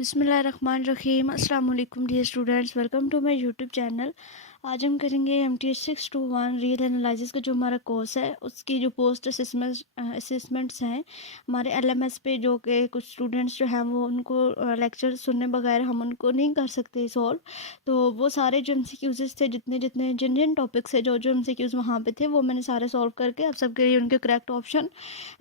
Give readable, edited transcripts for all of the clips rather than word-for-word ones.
बिस्मिल्लाहिर्रहमानिर्रहीम। अस्सलाम वालेकुम dear students, welcome to my YouTube channel. आज हम करेंगे MTS 621 रियल एनालिसिस का जो हमारा कोर्स है उसकी जो पोस्ट असेसमेंट्स हैं हमारे LMS पे, जो कि कुछ स्टूडेंट्स जो हैं वो उनको लेक्चर सुनने बगैर हम उनको नहीं कर सकते सॉल्व। तो वो सारे जो MCQs थे, जितने जितने जिन जिन टॉपिक्स है, जो जो MCQs वहाँ पे थे, वो मैंने सारे सॉल्व करके आप सबके लिए उनके करेक्ट ऑप्शन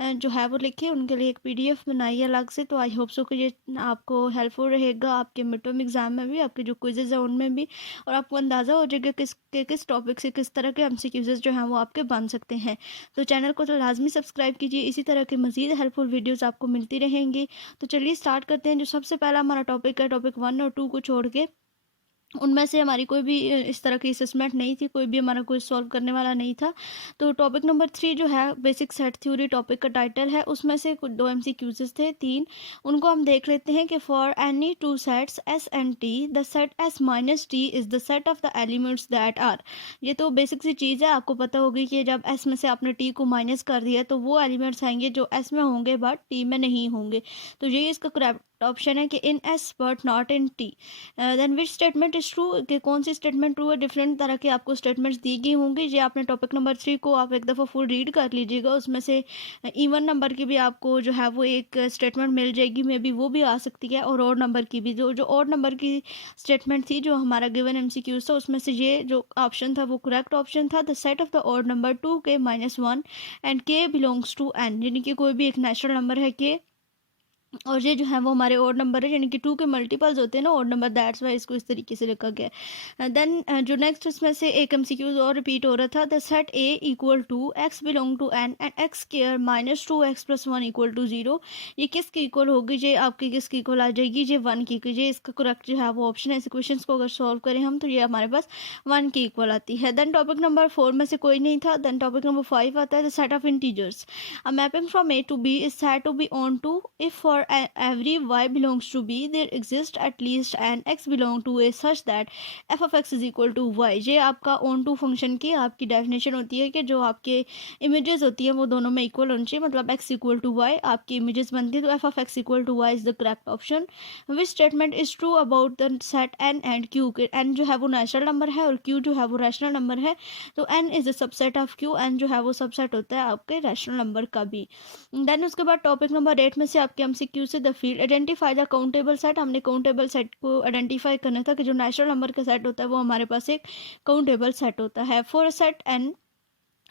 जो है वो लिखे, उनके लिए एक PDF बनाई है अलग से। तो आई होप सो कि ये आपको हेल्पफुल रहेगा आपके मिड टर्म एग्ज़ाम में भी, आपके जो क्विजेज़ हैं उनमें भी, और आपको अंदाज़ा हो जाएगा किस टॉपिक से किस तरह के MCQs जो हैं वो आपके बन सकते हैं। तो चैनल को तो लाजमी सब्सक्राइब कीजिए, इसी तरह के मज़ीद हेल्पफुल वीडियोज़ आपको मिलती रहेंगी। तो चलिए स्टार्ट करते हैं। जो सबसे पहला हमारा टॉपिक है, टॉपिक 1 और 2 को छोड़ के उनमें से हमारी कोई भी इस तरह की असेसमेंट नहीं थी, कोई भी हमारा कोई सॉल्व करने वाला नहीं था। तो टॉपिक नंबर 3 जो है बेसिक सेट थ्योरी टॉपिक का टाइटल है, उसमें से कुछ 2 MCQs थे, 3 उनको हम देख लेते हैं। कि for any two sets S and T, the set S minus T is the set of the elements that are. ये तो बेसिक सी चीज़ है, आपको पता होगी कि जब S में से आपने T को माइनस कर दिया तो वो एलिमेंट्स आएंगे जो S में होंगे बट T में नहीं होंगे। तो ये इसका करेक्ट ऑप्शन है कि in S but not in T। Then which statement is true, कि कौन सी स्टेटमेंट ट्रू है। डिफरेंट तरह के आपको स्टेटमेंट्स दी गई होंगी। ये आपने टॉपिक नंबर 3 को आप एक दफ़ा फुल रीड कर लीजिएगा, उसमें से इवन नंबर की भी आपको जो है वो एक स्टेटमेंट मिल जाएगी, मे बी वो भी आ सकती है, और ऑड नंबर की भी। जो जो ऑड नंबर की स्टेटमेंट थी जो हमारा गिवन MCQ था, उसमें से ये जो ऑप्शन था वो करेक्ट ऑप्शन था। The set of the odd number 2k-1 and k belongs to n, यानी कि कोई भी एक नेचुरल नंबर है k, और ये जो है वो हमारे ओड नंबर है, यानी कि 2 के मल्टीपल्स होते हैं ना ओड नंबर, दैट्स वाई इसको इस तरीके से लिखा गया है। देन जो नेक्स्ट इसमें से एक MCQ और रिपीट हो रहा था। The set A equal to x belong to n and x square minus 2x plus 1 equal to 0। ये किसकी इक्वल होगी? ये आपकी किसकी इक्वल आ जाएगी? ये 1 की। ये इसका करेक्ट जो है वो ऑप्शन है। इस क्वेश्चन को अगर सॉल्व करें हम तो ये हमारे पास 1 की इक्वल आती है। देन टॉपिक नंबर 4 में से कोई नहीं था। देन टॉपिक नंबर 5 आता है the set of integers. A mapping from A to B is said to be on to if for every y belongs to B there exists at least an x belong to A such that f of x is equal to y। ये आपका on to function की आपकी definition होती है कि जो आपके images होती है वो दोनों में इक्वल होनी चाहिए, मतलब x इक्वल टू y आपकी इमेजेस बनती है, तो f of x equal to y is the correct option. Which statement is true about the set n and q, के n जो है वो नेचुरल नंबर है और q जो है वो रैशनल नंबर है। तो n is the subset of q, n जो है वो सबसेट होता है आपके रैशनल नंबर का भी। देन उसके बाद टॉपिक नंबर 8 में से आपके MCQ से the field identify the countable set. हमने काउंटेबल सेट को आइडेंटिफाई करना था कि जो नेचुरल नंबर का सेट होता है वो हमारे पास एक काउंटेबल सेट होता है। For set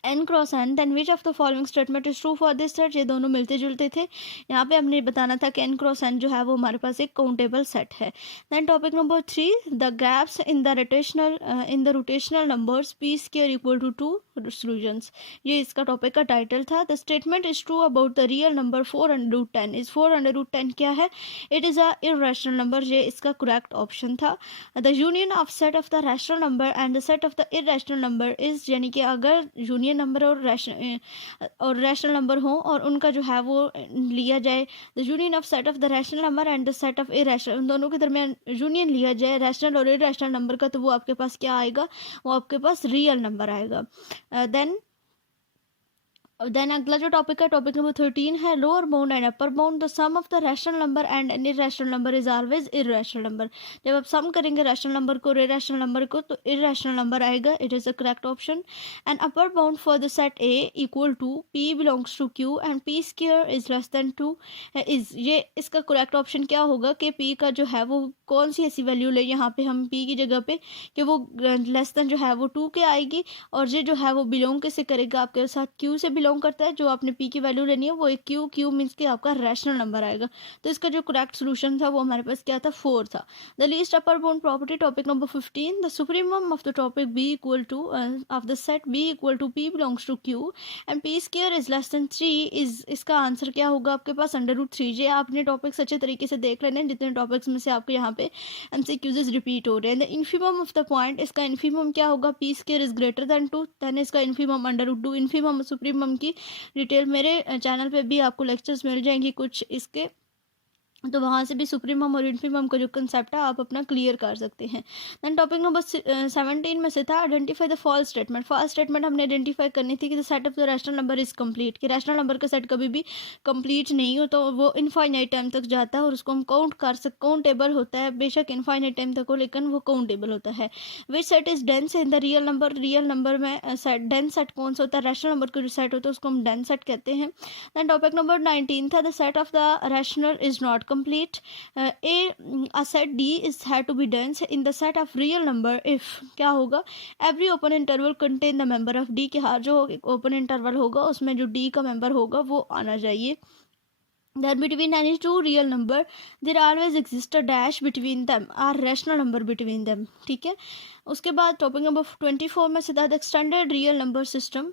n cross n then which of the following statement is true for this set. ये दोनों मिलते जुलते थे। यहाँ पे हमने बताना था कि n क्रॉस n जो है वो हमारे पास एक काउंटेबल सेट है। Then topic number 3 the gaps in the rotational numbers p square equal to 2 solutions. ये इसका टॉपिक का टाइटल था। The statement is true about the real number 4√10 is 4√10 क्या है? It is a irrational number. ये इसका correct option था। The union of set of the rational number and the set of the irrational number is, यानी कि अगर union number और rational number हो और उनका जो है वो लिया जाए, the union of set of the rational number and the set of irrational, उन दोनों के दरमियान यूनियन लिया जाए रैशनल और इरेशनल नंबर का, तो वो आपके पास क्या आएगा? वो आपके पास रियल नंबर आएगा। देन अगला जो टॉपिक है, टॉपिक नंबर 13 है lower bound and upper bound. The sum of the rational number and an irrational number is always irrational number. जब आप सम करेंगे रैशनल नंबर को और इरेशनल नंबर को तो इरेशनल नंबर आएगा। It is the correct option. And upper bound for the set A equal to P belongs to Q and P square is less than 2 is, ये इसका correct option क्या होगा? कि P का जो है वो कौन सी ऐसी वैल्यू ले यहाँ पे हम पी की जगह पे कि वो लेस देन जो है वो 2 के आएगी, और ये जो है वो बिलोंग किससे करेगा? आपके साथ क्यू से बिलोंग करता है। जो आपने पी की वैल्यू लेनी है वो एक क्यू मीन्स कि आपका रैशनल नंबर आएगा। तो इसका जो करेक्ट सोल्यूशन था वो हमारे पास क्या था? 4 था। The least upper bound property topic number 15 the supremum of the topic B equal to of the set B equal to P belongs to Q and P square is less than 3 is, इसका answer क्या होगा आपके पास? √3। ये आपने topics अच्छे तरीके से देख लेने हैं, जितने टॉपिक्स में से आपके यहाँ पे MCQs रिपीट हो रहे हैं। The infimum of the point, इसका इन्फीमम क्या होगा? P square is greater than 2, then इसका इन्फीमम √2। इन्फीमम सुप्रीमम की डिटेल मेरे चैनल पे भी आपको लेक्चर्स मिल जाएंगी कुछ इसके, तो वहाँ से भी सुप्रीमम और इन्फीमम का जो कंसेप्ट है आप अपना क्लियर कर सकते हैं। दैन टॉपिक नंबर 17 में से था identify the false statement. False statement हमने आइडेंटिफाई करनी थी कि the set of the rational number is complete, कि रैशनल नंबर का सेट कभी भी कंप्लीट नहीं हो, तो वो इनफाइनाइट टाइम तक जाता है और उसको हम काउंटेबल होता है, बेशक इनफाइनाइट टाइम तक हो लेकिन वो काउंटेबल होता है। Which set is dense in the real number. Real number में सेट डेंस सेट कौन सा होता है, रैशनल नंबर का जो सेट होता है उसको हम डेंस सेट कहते हैं। दैन टॉपिक नंबर 19 था the set of the rational is not complete. a set D is had to be dense in the set of real number if क्या होगा, every open interval contain the member of D, के हर जो open interval होगा उसमें जो D का member होगा वो आना चाहिए। That between any two real number there always exists a dash between them, or rational number between them, ठीक है। उसके बाद टॉपिक नंबर 24 में सीधा extended real number system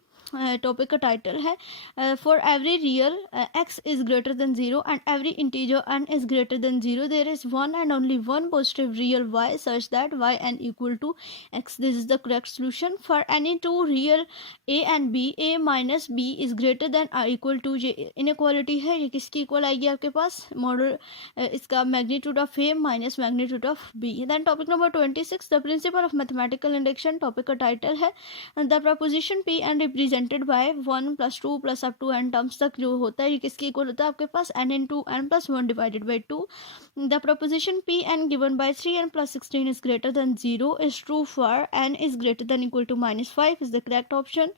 topic का टाइटल है। For every real x is greater than 0 and every integer n is greater than 0 there is one and only one positive real y such that yn equal to x. This is the correct solution. For any two real a and b, a minus b is greater than or equal to, ये inequality है, ये किसकी equal आएगी आपके पास, model इसका magnitude of a minus magnitude of b। Then topic number 26 the principle of mathematical induction, topic का title है। The proposition p and represented by 1 + 2 + up to n terms तक जो होता है ये किसके इक्वल होता है आपके पास, n into n + 1 divided by 2। The proposition p n given by 3n + 16 is greater than 0 is true for n is greater than equal to -5 is the correct option.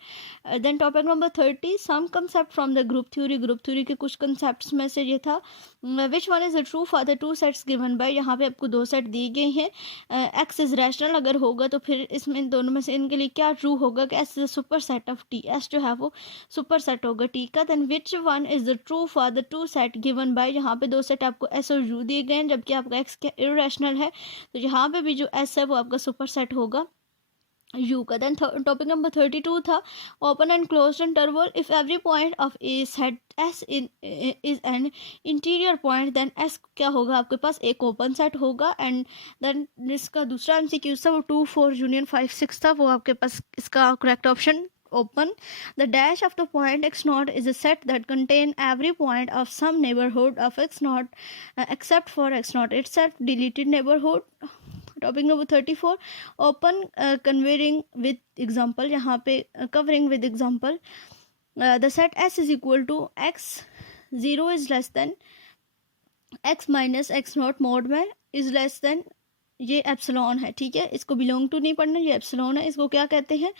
Then topic number 30 some concept from the group theory. Group theory के कुछ concepts में से ये था which one is the true for the two sets given by, यहाँ पे आपको दो सेट दिए गए हैं। एक्स इज रैशनल अगर होगा तो फिर इसमें दोनों में से इनके लिए क्या ट्रू होगा कि S is superset of T, S जो है वो सुपर सेट होगा टी का। Then which one is the true for the two set given by, यहाँ पे दो सेट आपको एस और यू दिए गए हैं जबकि आपका एक्स इररेशनल है, तो यहाँ पे भी जो एस है वो आपका सुपर सेट होगा यू का। देन टॉपिक नंबर 32 था open and closed interval. If every point of a set S in is an interior point then S क्या होगा आपके पास, एक ओपन सेट होगा। एंड देन इसका दूसरा एमसीक्यू था वो 2 4 यूनियन 5 6 था, वो आपके पास इसका correct option open. The dash of the point x naught is a set that contain every point of some neighborhood of x naught except for x naught itself, deleted neighborhood. Topic number 34 open covering with example, यहाँ पे covering with example. The set S is equal to X 0 is less than X minus X naught mod में is less than, ये epsilon है, ठीक है, इसको belong to नहीं पढ़ना, ये एप्सिलॉन है, इसको क्या कहते हैं,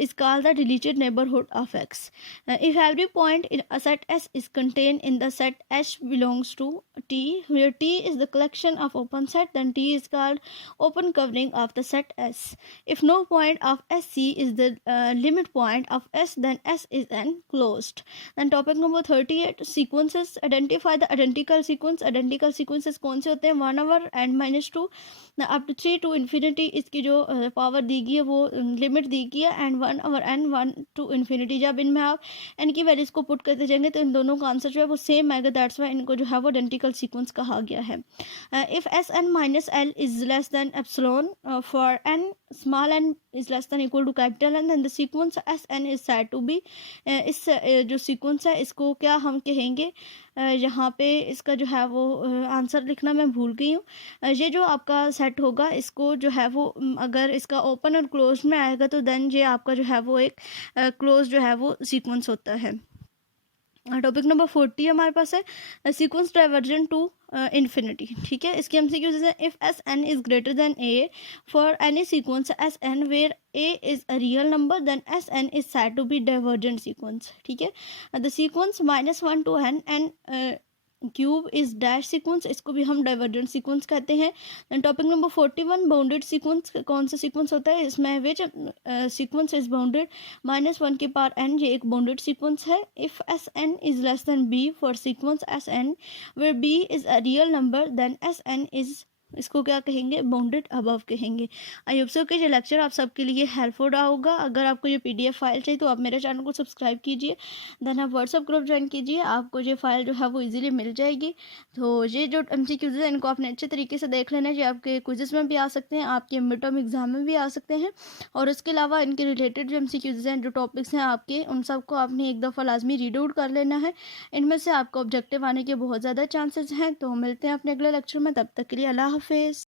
is called the deleted neighbourhood of X. If every point in a set S is contain in the set S belongs to T where t is the collection of open set then t is called open covering of the set S. If no point of SC is the limit point of S then S is enclosed. Then topic number 38 sequences. Identify the identical sequence. Identical sequences कौन से होते हैं, 1 over n minus 2 up to 3 to infinity, इसकी जो power दी गई है वो limit दी गई है, and 1 over n 1 to infinity। जब इनमें आप n की वैल्यूज को पुट करते जाएंगे तो इन दोनों का आंसर जो है वो सेम आएगा, दैट्स वाई इनको जो है वो आइडेंटिकल सीक्वेंस कहा गया है। If S N minus L is less than epsilon for N small N is less than equal to capital N, then the sequence S N is said to be, इस जो sequence है इसको क्या हम कहेंगे, यहाँ पे इसका जो है वो आंसर लिखना मैं भूल गई हूँ। ये जो आपका सेट होगा इसको जो है वो अगर इसका ओपन और क्लोज में आएगा तो देन ये आपका जो है वो एक क्लोज जो है वो सीक्वेंस होता है। टॉपिक नंबर 40 हमारे पास है सीक्वेंस डाइवर्जेंट टू इन्फिनिटी, ठीक है, इसकी एमसीक्यूज है if S N is greater than A for any sequence S N where A is a real number then S N is said to be divergent sequence, ठीक है। The sequence -1 to n and cube is dash sequence, इसको भी हम divergent sequence कहते हैं। Then topic number 41 bounded sequence, कौन सा sequence होता है इसमें, विच सीक्वेंस इज बाउंडेड -1 की पावर n, ये एक बाउंडेड सीक्वेंस है। If S N is less than b for sequence S N where b is a real number then S N is इसको क्या कहेंगे, बाउंडेड अबव कहेंगे। आई होप सो कि ये लेक्चर आप सबके लिए हेल्पफुल रहा होगा। अगर आपको ये PDF फाइल चाहिए तो आप मेरे चैनल को सब्सक्राइब कीजिए, देन आप व्हाट्सअप ग्रुप ज्वाइन कीजिए, आपको ये फाइल जो है वो ईजिली मिल जाएगी। तो ये जो MCQs हैं इनको आपने अच्छे तरीके से देख लेना है। ये आपके क्विज़ेस में भी आ सकते हैं, आपके मिड टर्म एग्जाम में भी आ सकते हैं, और उसके अलावा इनके रिलेटेड जो MCQs हैं, जो टॉपिक्स हैं आपके, उन सबको आपने एक दफ़ा लाजमी रीड आउट कर लेना है। इनमें से आपको ऑब्जेक्टिव आने के बहुत ज़्यादा चांसेस हैं। तो मिलते हैं अपने अगले लेक्चर में, तब तक के लिए अल्लाह हाफिज़।